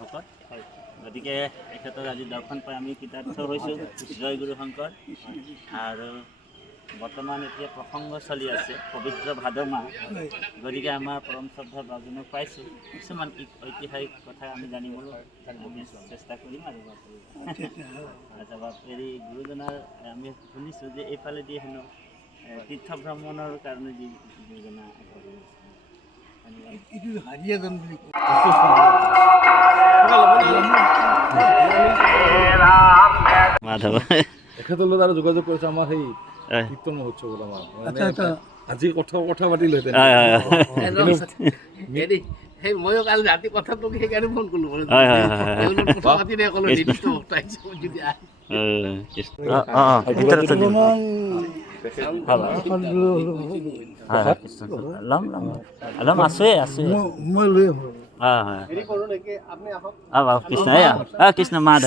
ভকত গতিকে এখেতক আজি দৰ্শন পাই আমি কৃতাৰ্থ হৈছোঁ। জয় গুৰু শংকৰ। আৰু বৰ্তমান এতিয়া প্ৰসংগ চলি আছে পবিত্ৰ ভাদ মাহ, গতিকে আমাৰ পৰম শ্ৰদ্ধা বাজনক পাইছোঁ। কিছুমান ঐতিহাসিক কথা আমি জানিবলৈ আমি চেষ্টা কৰিম আৰু আচ্ছা বাপেৰি গুৰুজনাৰ আমি শুনিছোঁ যে এইফালেদি হেনো তীৰ্থ ভ্ৰমণৰ কাৰণে যি গুৰুজনা মাধৱ এখেতৰ লগত আৰু যোগাযোগ কৰিছে আমাৰ সেই কীৰ্তন মহোৎসৱত আমাৰ আজি কথা পাতিলো সেই ময়ো কালি ৰাতি কথাটো সেইকাৰণে ফোন কৰিলোঁ কথা পাতি ক'লো নিৰ্দিষ্ট কৃষ্ণ মাধৱ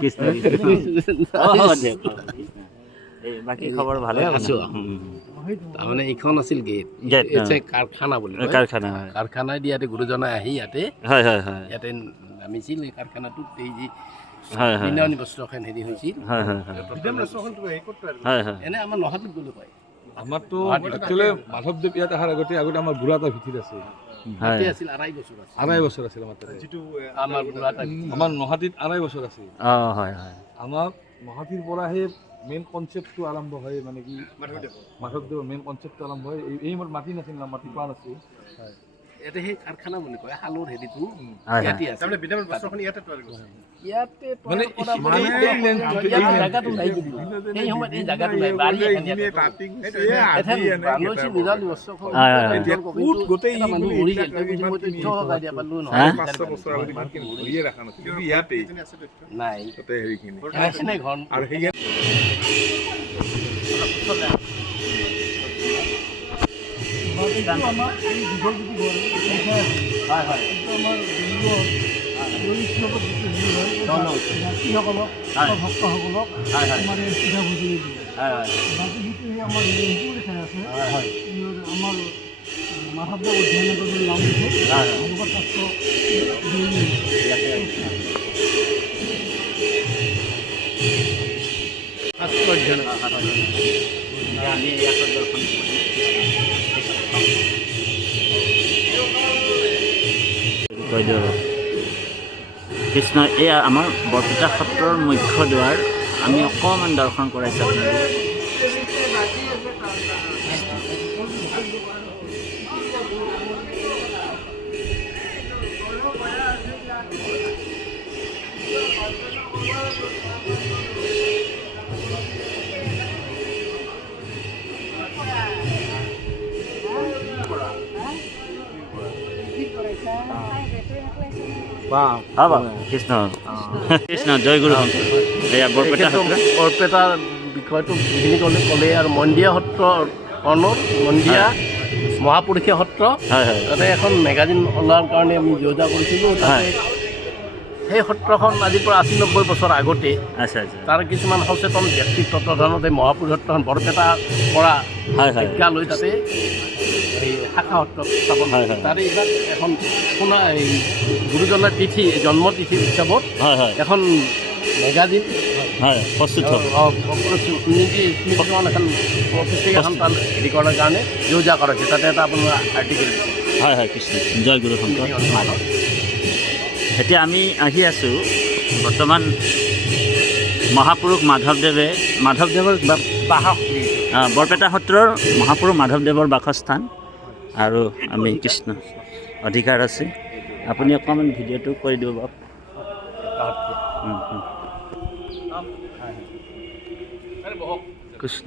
কৃষ্ণ বাকী খবৰ ভালে আছোঁ। তাৰমানে এইখন আছিল গেট কাৰখানা বুলি কাৰখানাই দি ইয়াতে গুৰুজনাই আহি ইয়াতে ইয়াতে নামিছিল। এই কাৰখানাটোত এই যি বিনয়নী বস্ত্ৰখন হেৰি হৈছিল এনে আমাৰ নহাটোত বুলি কয়। আমাৰতো একচুৱেলি মাধৱদেৱ ইয়াত অহাৰ আগতে আমাৰ বুঢ়া এটা ভিতিত আছিল। আছিল 2.5 বছৰ আছিল। 2.5 বছৰ আছিল আমাৰ তাতে। যিটো আমাৰ নহাটিত 2.5 বছৰ আছিল। আমাৰ নহাটিৰ পৰা সেই মেইন কনচেপ্টটো আৰম্ভ হয়, মানে কি মাধৱদেৱৰ মেইন কনচেপ্টটো আৰম্ভ হয়। এই মাটি নাছিল না, মাটি পোৱা নাছিল। ইয়াতে সেই কাৰখানা বুলি কয় শালৰ হেৰিটো কৃষ্ণ এয়া আমাৰ বৰপেটা সত্ৰৰ মুখ্য দুৱাৰ। আমি অকণমান দৰ্শন কৰাইছোঁ আপোনালোকক। কৃষ্ণ কৃষ্ণ জয় গুৰু শংকৰ। এয়া বৰপেটাৰ বিষয়টো যিখিনি ক'লে আৰু মন্দিয়া সত্ৰ মন্দিয়া মহাপুৰুষীয়া সত্ৰ তাতে এখন মেগাজিন ওলোৱাৰ কাৰণে আমি যোজনা কৰিছিলোঁ। তাতে সেই সত্ৰখন আজিৰ পৰা 80-90 বছৰ আগতে তাৰ কিছুমান সচেতন ব্যক্তিত্ব তত্বাৱধানতে মহাপুৰুষ সত্ৰখন বৰপেটাৰ পৰা শিক্ষা লৈ তাতে এই শাখা সত্ৰ স্থাপন তাৰে এইবাৰ এখন শুনা এই গুৰুজনাৰ তিথি জন্ম তিথি উৎসৱত এখন মেগাজিন প্ৰস্তুত এখন পুস্তিকাখন তাত হেৰি কৰাৰ কাৰণে যোজনা কৰা হৈছে। তাতে এটা আপোনাৰ আৰ্টিকেল দিছে। কৃষ্ণ জয় গুৰু শংকৰ। এতিয়া আমি আহি আছোঁ বৰ্তমান মহাপুৰুষ মাধৱদেৱৰ বৰপেটা সত্ৰৰ মহাপুৰুষ মাধৱদেৱৰ বাসস্থান। আৰু আমি কৃষ্ণ অধিকাৰ আছে। আপুনি অকণমান ভিডিঅ'টো কৰি দিব বাৰু। কৃষ্ণ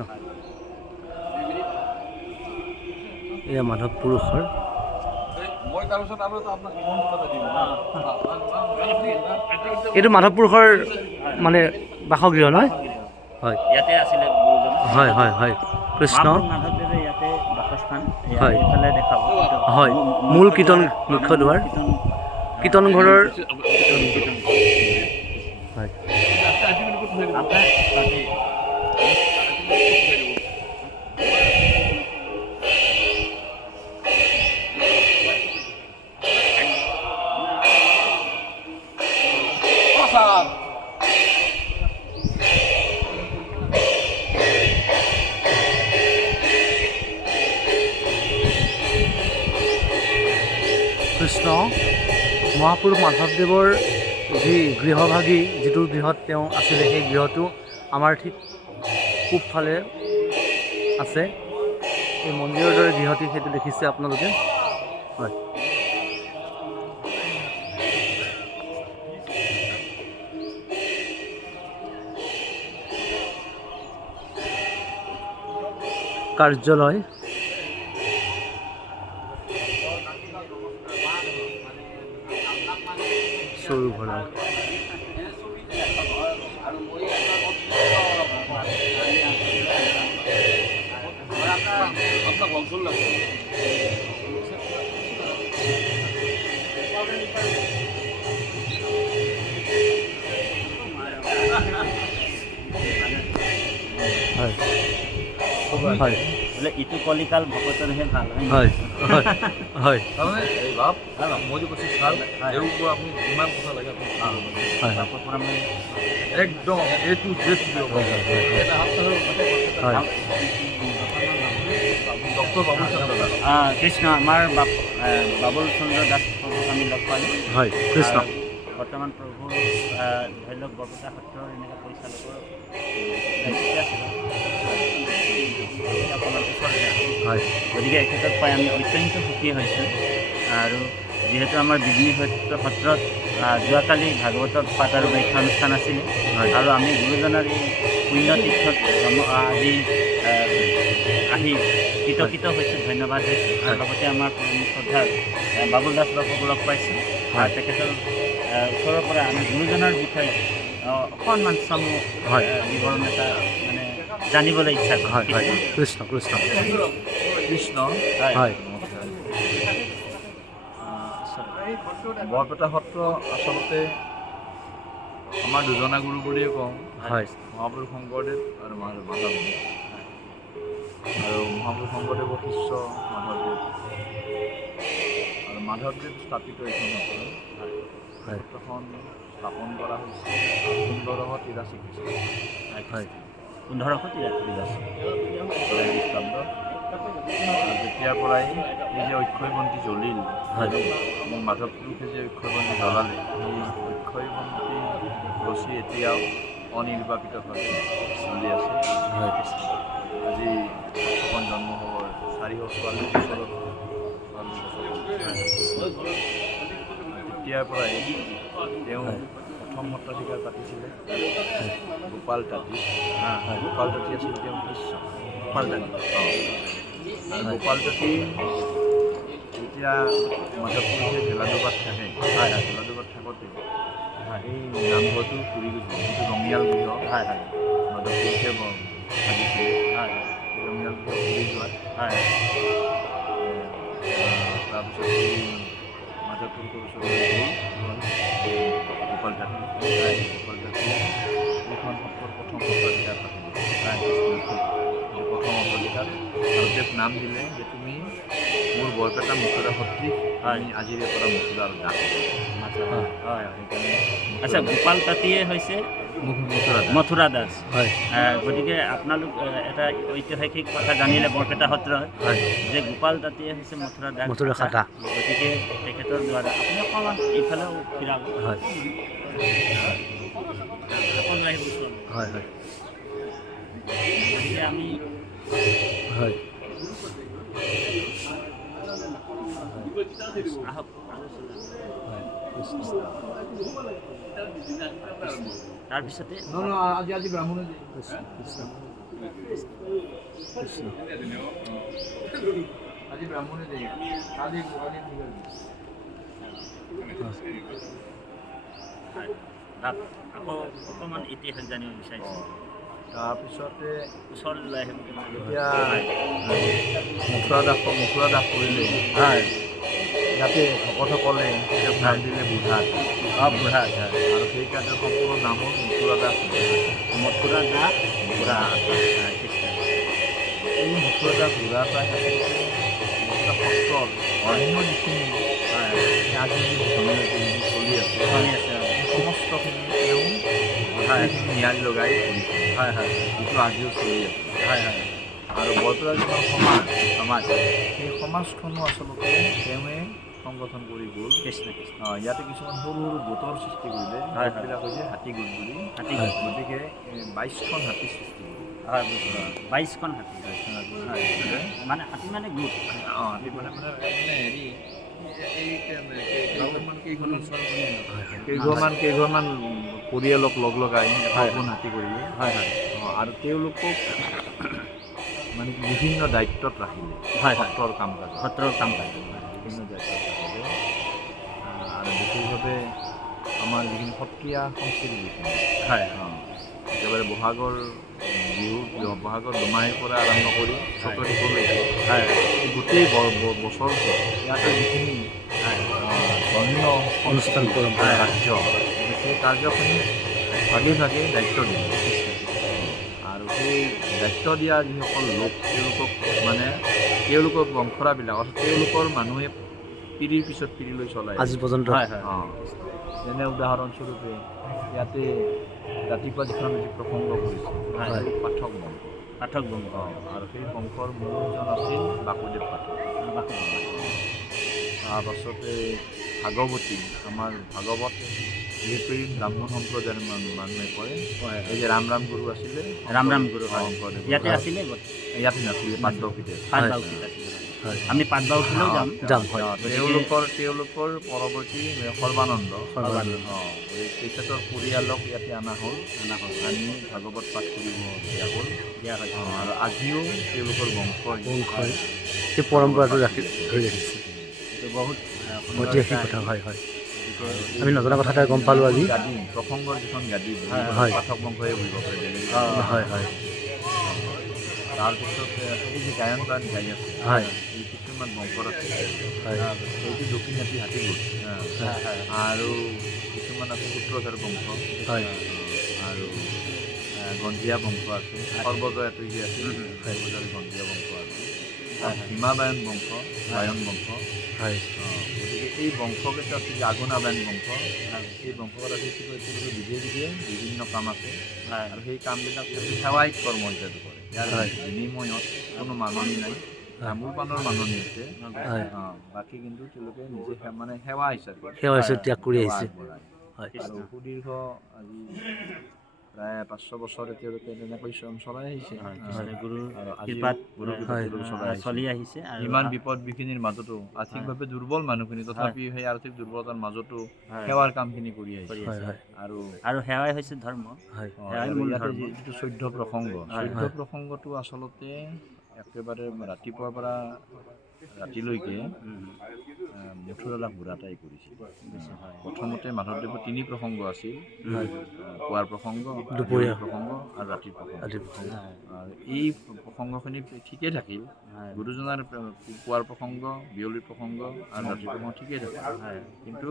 এয়া মাধৱ পুৰুষৰ এইটো মাধৱ পুৰুষৰ মানে বাসগৃহ নহয়? হয়, ইয়াতে আছিলে হয় হয় হয় কৃষ্ণ মাধৱদেৱে ইয়াতে বাসস্থান। হয় এইফালে দেখাব হয় মূল কীৰ্তন মুখ্য দুৱাৰ কীৰ্তন ঘৰৰ হয়। কৃষ্ণ মহাপুৰুষ মাধৱদেৱৰ যি গৃহভাগী যিটো গৃহত তেওঁ আছিলে সেই গৃহটো আমাৰ ঠিক পূবফালে আছে। এই মন্দিৰৰ দৰে গৃহটি সেইটো দেখিছে আপোনালোকে। হয়, কাৰ্যালয় সৰু ভঁৰাল। হয় হয় বোলে ইটো কলিকাল ভকতৰহে ভাল হয় হয় হয় তাৰমানে এই বাপ মই যে কৈছোঁ ছাৰ তেওঁৰ পৰা আপুনি যিমান কথা লাগে আপুনি হয় বাপৰ পৰা মই একদম A to Z হয় ডক্টৰ বাবুল চন্দ্ৰ দাস। কৃষ্ণ আমাৰ বাবুল চন্দ্ৰ দাস প্ৰভুক আমি লগ পালোঁ। হয় কৃষ্ণ বৰ্তমান প্ৰভু ধৰি লওক বৰপেটা সত্ৰৰ এনেকৈ পৰিচালকৰ দায়িত্বতে আছিলে। অকণমান ওচৰতে হয় গতিকে এখেতক পাই আমি অত্যন্ত সুখী হৈছোঁ। আৰু যিহেতু আমাৰ বিজনী সত্ৰত যোৱাকালি ভাগৱতৰ পাঠ আৰু ব্যাখ্যা অনুষ্ঠান আছিলে আৰু আমি গুৰুজনাৰ এই পুণ্য তীৰ্থত আজি আহি কৃতকৃত হৈছোঁ, ধন্যবাদ দিছোঁ। আৰু লগতে আমাৰ শ্ৰদ্ধাৰ বাবুল দাস বাবুক লগ পাইছোঁ আৰু তেখেতৰ ওচৰৰ পৰা আমি গুৰুজনাৰ বিষয়ে অকণমান চমু বিৱৰণ এটা মানে জানিবলৈ ইচ্ছা কৰোঁ। হয় হয় কৃষ্ণ কৃষ্ণ কৃষ্ণ হয় বৰপেটা সত্ৰ আচলতে আমাৰ দুজনা গুৰু বুলিয়ে কওঁ। হয় মহাপুৰুষ শংকৰদেৱ আৰু মাধৱদেৱ। আৰু মহাপুৰুষ শংকৰদেৱৰ শিষ্য মাধৱদেৱ আৰু মাধৱদেৱ স্থাপিত এইখন সত্ৰ। সত্ৰখন স্থাপন কৰা হৈছে 1583 হয় 1583 খ্ৰীষ্টাব্দ। তেতিয়াৰ পৰাই এই যে অক্ষয় বন্তি জ্বলিল, মাধৱ পুৰুষে যে অক্ষয় বন্তি জ্বলালে, সেই অক্ষয় বন্তি গছি এতিয়াও অনিৰ্বাপিতভাৱে চলি আছে। আজি অকণ জন্ম হোৱাৰ 444 বছৰত তেতিয়াৰ পৰাই তেওঁ প্ৰথম সত্ৰাধিকাৰ পাতিছিলে গোপাল তাঁতী। গোপাল তাঁতী আছিল তেওঁৰ শিষ্য। গোপাল তাঁতী গোপাল তাঁতী যেতিয়া মাধৱ পুৰুষে ভেলাডোবাত থাকে, ভেলাডোবাত থাকোঁতে এই নামঘৰটো পুৰি গৈছিল, যিটো ৰঙিয়াল গৃহ মাধৱ পুৰুষে ভাবিছিলে। এই ৰঙিয়াল গৃহ পুৰি যোৱাত তাৰপিছত এই মাধৱ পুৰুষৰ ওচৰলৈ গ'ল গোপাল তাঁতী। এইখন সত্ৰৰ প্ৰথম সত্ৰাধিকাৰ পাতিলে। প্ৰথম সত্ৰাধিকাৰ মাধৱদেৱ নাম দিলে যে তুমি মোৰ বৰপেটা মথুৰা সত্ৰীক আমি আজিৰে পৰা মথুৰাৰ দাস। আচ্ছা, গোপাল তাঁতীয়ে হৈছে মথুৰা দাস। গতিকে আপোনালোক এটা ঐতিহাসিক কথা জানিলে বৰপেটা সত্ৰৰ যে গোপাল তাঁতীয়ে হৈছে মথুৰা দাস। গতিকে তেখেতৰ দ্বাৰা আপুনি অকণমান এইফালেও ফিৰাব। গতিকে আমি আহক তাৰপিছতে আজি ব্ৰাহ্মণে আজি ব্ৰাহ্মণে আকৌ অকণমান ইতিহাস জানিব বিচাৰিছোঁ। তাৰপিছতে ওচৰলৈ লৈ আহিব। এতিয়া মথুৰা দাস কৰিলে ইয়াতে ভকতসকলে তেওঁক নাম দিলে বুঢ়া। আৰু সেইকাৰণে সম্পূৰ্ণ নাম হ'ল মথুৰা দাস বুঢ়া। এই মথুৰা দাস বুঢ়া প্ৰায় সত্ৰৰ অন্য যিখিনি আজি জনজাতি চলি আছে সমস্তখিনি তেওঁ ন্যায় লগাই কৰিছে। যিটো আজিও চলি আছে। আৰু বৰপেটাৰ যিখন সমাজ সেই সমাজখনো আচলতে তেওঁৱে সংগঠন কৰি গ'ল। কৃষ্ণ কৃষ্ণ। ইয়াতে কিছুমান সৰু সৰু গোটৰ সৃষ্টি কৰিলে, হয়, গোটবিলাক হৈছে হাতী গোট বুলি। হাতী গোট। গতিকে 22খন হাতী সৃষ্টি কৰিলে। হয়, বুজিছোঁ। 22খন হাতী। হয়, মানে হাতী মানে গোট। হাতী মানে হেৰি কেইঘৰমান পৰিয়ালক লগ লগাই এখন হাতী কৰিলে। হয় হয় আৰু তেওঁলোকক মানে বিভিন্ন দায়িত্বত ৰাখিলে। হয় হয় সত্ৰৰ কাম কাজ, সত্ৰৰ কাম কাজ। বিভিন্ন দায়িত্বত ৰাখিলে। আৰু বিশেষভাৱে আমাৰ যিখিনি সত্ৰীয়া সংস্কৃতি যিখিনি, হয় একেবাৰে বহাগৰ বিহু, বহাগৰ দুমাহীৰ পৰা আৰম্ভ কৰি চতৰ শেষলৈকে হয় গোটেই বছৰটো ইয়াতে যিখিনি ধৰ্মীয় অনুষ্ঠান পৰম্পৰা। ৰাজ্য, সেই কাৰ্যখিনি ভাগে ভাগে দায়িত্ব দিয়ে। আৰু সেই দায়িত্ব দিয়া যিসকল লোক, তেওঁলোকক মানে তেওঁলোকৰ বংশৰাবিলাক, অৰ্থাৎ তেওঁলোকৰ মানুহে পিঢ়িৰ পিছত পিঢ়িলৈ চলাই আজি পৰ্যন্ত। হয় হয় যেনে উদাহৰণস্বৰূপে ইয়াতে ৰাতিপুৱা যিখন আজি প্ৰসংগ কৰিছে, হয়। পাঠক বংশ। পাঠক বংশ। আৰু সেই বংশৰ মূলজন আছিল বাসুদেৱ পাঠক। তাৰপাছতে ভাগৱতী, আমাৰ ভাগৱত যিহেতু ব্ৰাহ্মণ সম্প্ৰদায়ৰ মানুহে কয়, এই যে ৰাম গুৰু আছিলে, ৰাম গুৰু হয়। শংকৰদেৱ ইয়াতে আছিলে ইয়াতে নাছিলে, পাঠবাউসীতে আছিলে। পাটবাউসীত আছিলে। আমি পাটবাউসীলৈও যাম। হয়। তেওঁলোকৰ পৰৱৰ্তী সৰ্বানন্দ, তেখেতৰ পৰিয়ালক ইয়াতে অনা হ'ল। আনি ভাগৱত পাঠ কৰিব দিয়া হ'ল। আৰু আজিও তেওঁলোকৰ বংশই সেই পৰম্পৰাটো ধৰি ৰাখিছে। এইটো বহুত ঐতিহাসিক কথা। হয় হয়, আমি নজনা কথা এটা গম পালোঁ আজি। গাদী, প্ৰসংগৰ যিখন গাদী, হয়। পাঠক বংশই বুজিব পাৰে, বেলেগ। হয় হয় তাৰপিছত এই যে গায়ন বায়ন গাই আছে, হয় এই কিছুমান বংশৰ আছে। হয় এইটো দক্ষিণাতী হাতী গোট। আৰু কিছুমান আছে সূত্ৰধাৰ বংশ। হয় আৰু গঞ্জিয়া বংশ আছে। সৰ্বজয়াটো যে আছে, সৰ্বজয়ৰ গঞ্জিয়া বংশ আছে। হিমাবায়ন বংশ, বায়ন বংশ। হয় গতিকে এই বংশকেইটা আছে যে আগনাবায়ন বংশ, এই বংশকেইটা তেওঁলোকে বিধে বিধে বিভিন্ন কাম আছে। আৰু সেই কামবিলাক সেৱায়িক কৰ্ম হিচাপে কৰে। ইয়াৰ বিনিময়ত কোনো মাননি নাই। তামোল পাণৰ মাননি আছে, বাকী কিন্তু তেওঁলোকে নিজে মানে সেৱা হিচাপে ত্যাগ কৰি আহিছে। আগবঢ়ায়। হয় আৰু সুদীৰ্ঘ আজি প্ৰায় 500 বছৰ তেওঁলোকে তেনেকৈ চলাই আহিছে। গুৰুৰ আৰু কৃপাত চলি আহিছে। আৰু ইমান বিপদ বিঘিনিৰ মাজতো, আৰ্থিকভাৱে দুৰ্বল মানুহখিনি, তথাপি সেই আৰ্থিক দুৰ্বলতাৰ মাজতো সেৱাৰ কামখিনি কৰি আহিছে। আৰু সেৱাই হৈছে ধৰ্ম। ইয়াতে যিটো 14 প্ৰসংগ, 14 প্ৰসংগটো আচলতে একেবাৰে ৰাতিপুৱাৰ পৰা ৰাতিলৈকে মথুৰালাভ বুঢ়াতাই কৰিছিল। প্ৰথমতে মাধৱদেৱৰ 3 প্ৰসংগ আছিল, পুৱাৰ প্ৰসংগ, দুপৰীয়া প্ৰসংগ আৰু ৰাতিৰ প্ৰসংগ। আৰু এই প্ৰসংগখিনি ঠিকেই থাকিল। গুৰুজনাৰ পুৱাৰ প্ৰসংগ, বিয়লিৰ প্ৰসংগ আৰু ৰাতিৰ প্ৰসংগ ঠিকেই থাকিল। কিন্তু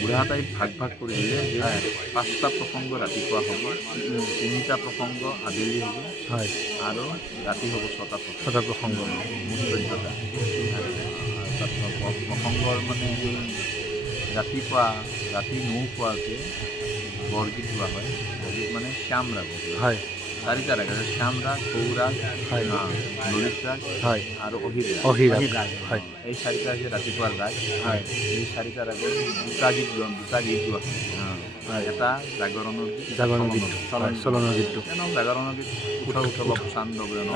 বুঢ়াতাই ভাগ কৰি দিলে যে 5টা প্ৰসংগ ৰাতিপুৱা হ'ব, 3টা প্ৰসংগ আবেলি হ'ব, আৰু ৰাতি হ'ব 6টা প্ৰসংগ, মুঠ 14টা। প্ৰসংগৰ মানে সেই ৰাতিপুৱা ৰাতি নোপোৱাকে বৰগীত গোৱা হয়। বৰগীত মানে শ্যাম ৰাগ, 4টা ৰাগ আছে, শ্যাম ৰাগ, সৌ ৰাগ, ললিত ৰাগ আৰু অহিৰ ৰাগ। এই 4টা হৈছে ৰাতিপুৱাৰ ৰাগ। এই 4টা ৰাগৰ 2টা গীত গোৱা হয়। এটা জাগৰণৰ গীত, চলনৰ গীতটো জাগৰণৰ গীত, উঠক চান্দ বয়ন,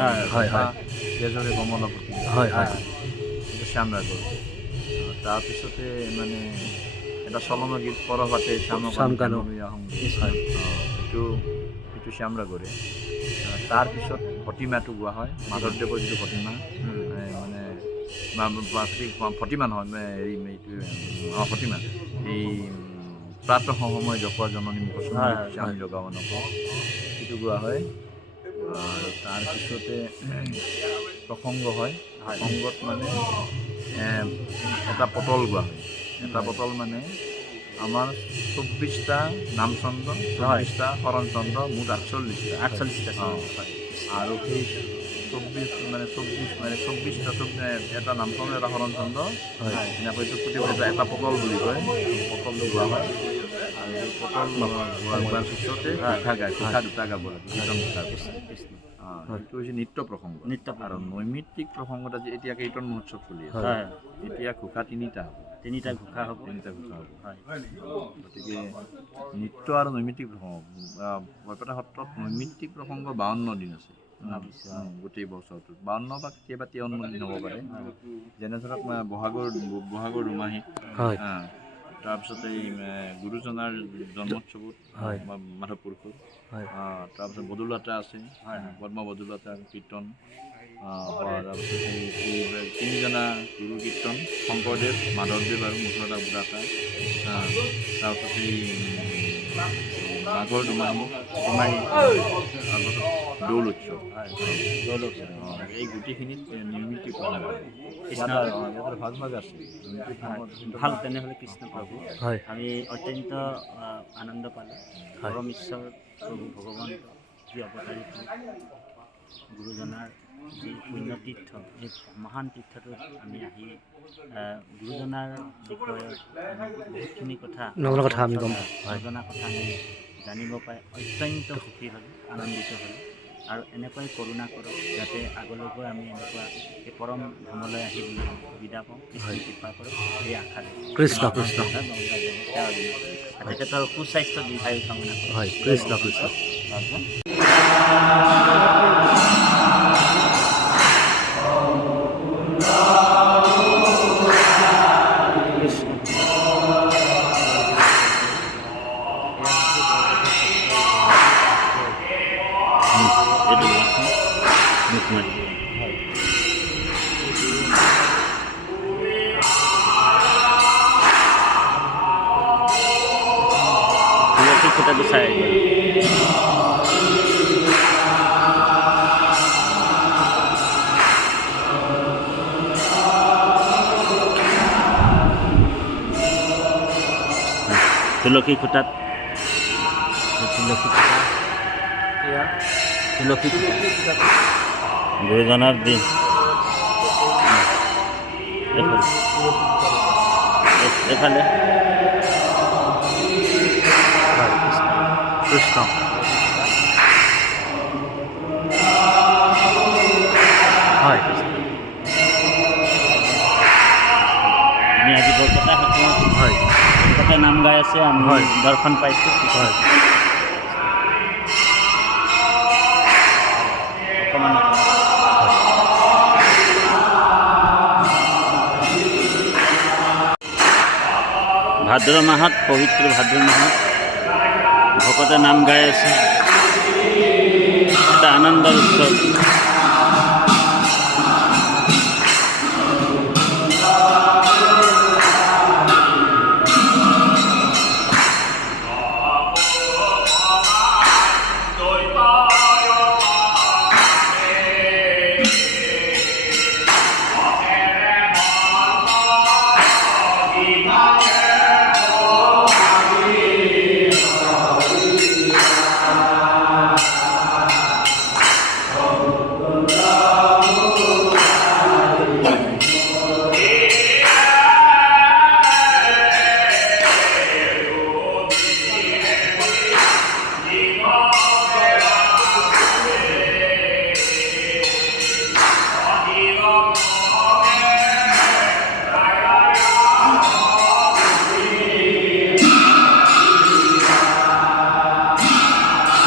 তেজৰে কমলপতি, এইটো শ্যাম ৰাগৰ। তাৰপিছতে মানে এটা চলনৰ গীত, পৰভাতে শ্যামকানু, এইটো শ্যাম ৰাগৰে। তাৰপিছত ভটিমাটো গোৱা হয়, মাধৱদেৱৰ যিটো ভটিমা, মানে ভটিমা নহয়, এইটো ভটিমা, এই প্ৰাতঃ সময় জপোৱা জননী মুখ আমি লগাব নকওঁ, সেইটো গোৱা হয়। আৰু তাৰপিছতে প্ৰসংগ হয়। প্ৰসংগত মানে এটা পটল গোৱা হয়। এটা পটল মানে আমাৰ 24টা নামচন্দ্ৰ, 24টা শৰণচন্দ্ৰ, মুঠ 48টা। আৰু সেই 24টা এটা নামচন্দ্ৰ, এটা শৰণচন্দ্ৰ, এনেকৈ এটা পটল বুলি কয়, পটলটো গোৱা হয়। আৰু ওচৰতে ঘোষা গায়, ঘোষা দুটা গাব লাগে কীৰ্তন ঘোষাৰ কৃষ্ণ সেইটো হৈছে নৃত্য প্ৰসংগ। নৃত্য আৰু নৈমিত্তিক প্ৰসংগত আজি এতিয়া কীৰ্তন মহোৎসৱ চলি আছে, হয় এতিয়া ঘোষা তিনিটা হ'ব, তিনিটা ঘোষা হ'ব। তিনিটা ঘোষা হ'ব। হয় গতিকে নৃত্য আৰু নৈমিত্তিক প্ৰসংগ বৰপেটা সত্ৰত নৈমিত্তিক প্ৰসংগ 52 দিন আছে গোটেই বছৰটোত, 52 বা কেতিয়াবা 53 দিন হ'ব পাৰে। যেনে ধৰক বহাগৰ দুমাহীত, তাৰপিছত এই গুৰুজনাৰ জন্মোৎসৱত মাধৱ পুৰুষৰ, তাৰপিছত বদুলতা আছে, পদ্ম বদুলতা কীৰ্তন, তাৰপিছত এই তিনিজনা গুৰু কীৰ্তন, শংকৰদেৱ, মাধৱদেৱ আৰু মুঠতা বুঢ়াতা, তাৰপিছত এই মাঘৰ দুমাহী, তাৰপাছত দৌল উৎসৱ, এই গোটেইখিনিত নিয়মিত ভাগ ভাগ আছে। ভাল, তেনেহ'লে কৃষ্ণ প্ৰভু হয় আমি অত্যন্ত আনন্দ পালোঁ। পৰম ঈশ্বৰ প্ৰভু ভগৱান যি অৱতাৰিত গুৰুজনাৰ যি পুণ্য তীৰ্থ, এই মহান তীৰ্থটোত আমি আহি গুৰুজনাৰ বিষয়ে বহুতখিনি কথা নজনা কথা আমি গম নজনা কথা আমি জানিব পাই অত্যন্ত সুখী হ'লোঁ, আনন্দিত হ'লোঁ। আৰু এনেকুৱাই কৰোণা কৰক যাতে আগলৈকৈ আমি এনেকুৱা এই পৰম ধামলৈ আহিবলৈ সুবিধা পাওঁ। কৃষ্ণ কৃপা কৰক এই আশা কৃষ্ণ কৃষ্ণ তেখেতৰ সুস্বাস্থ্য দীৰ্ঘায়ু কামনা কৰোঁ। হয় কৃষ্ণ কৃষ্ণ তুলসী খুঁটাটো চাই তুলসী খুঁটাত তুলসী খুঁটা গুৰুজনাৰ দিন এইফালে কৃষ্ণ হয় আমি আজি বৰপেটা সত্ৰত হয় বৰপেটা নাম গাই আছে, আমি হয়। দৰ্শন পাইছোঁ। হয় অকণমান ভাদ্ৰ মাহত, পবিত্ৰ ভাদ্ৰ মাহত ভকতে নাম গাই আছে, এটা আনন্দৰ উৎসৱ।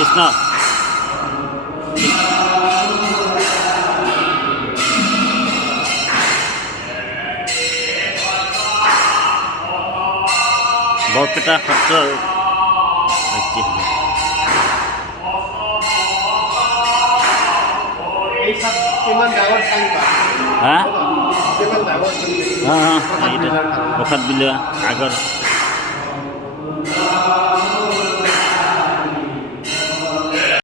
কৃষ্ণ বৰপেটা সত্ৰৰ ঐতিহ্য। হা? এইটো প্ৰসাদ বিলোৱা আগৰ